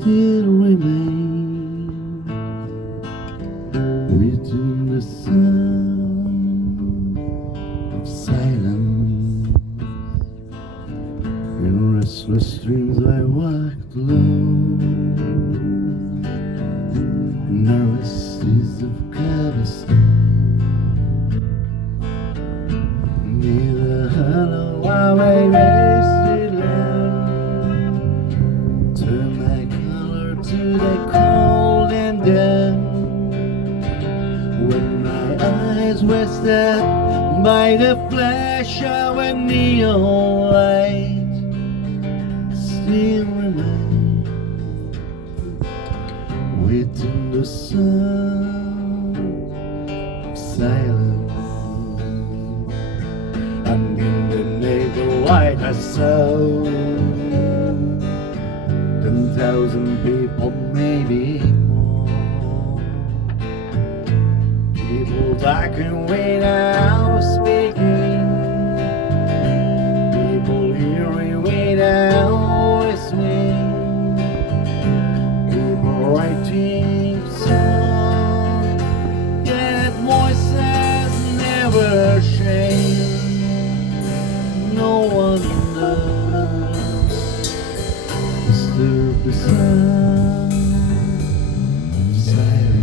still remain within the sound of silence. In restless dreams I walked alone, nervous seas of cobblestone. Near the hollow highway wasted land, turn my color to the cold and damp. When my eyes were stabbed by the flash of a neon light, still remain within the sound of silence. And in the naked light I saw 10,000 people, maybe more. People talking without speaking, people hearing without listening, people writing songs that voices never change. No one knows disturb the sound of silence.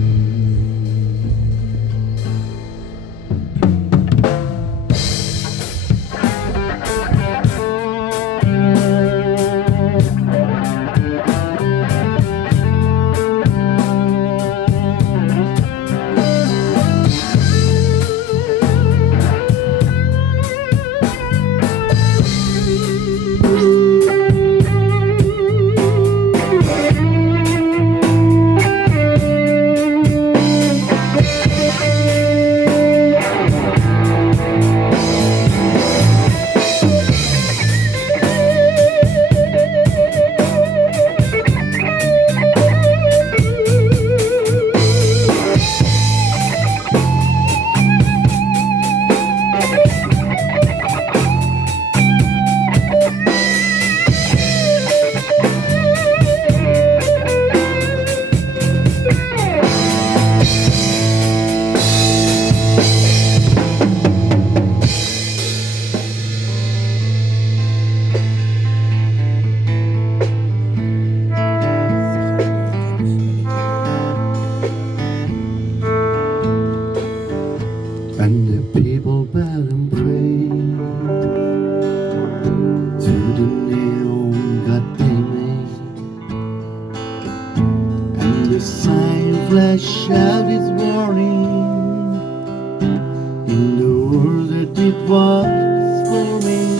And the people bow and pray to the neon god they made, and the sign flash out its warning in the world that it was forming.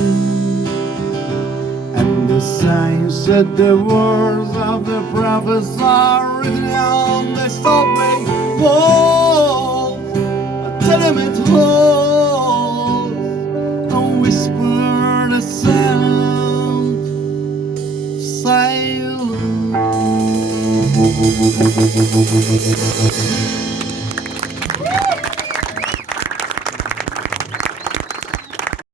And the sign said the words of the prophets are written on the subway walls, tenement halls, and whisper the sound of silence.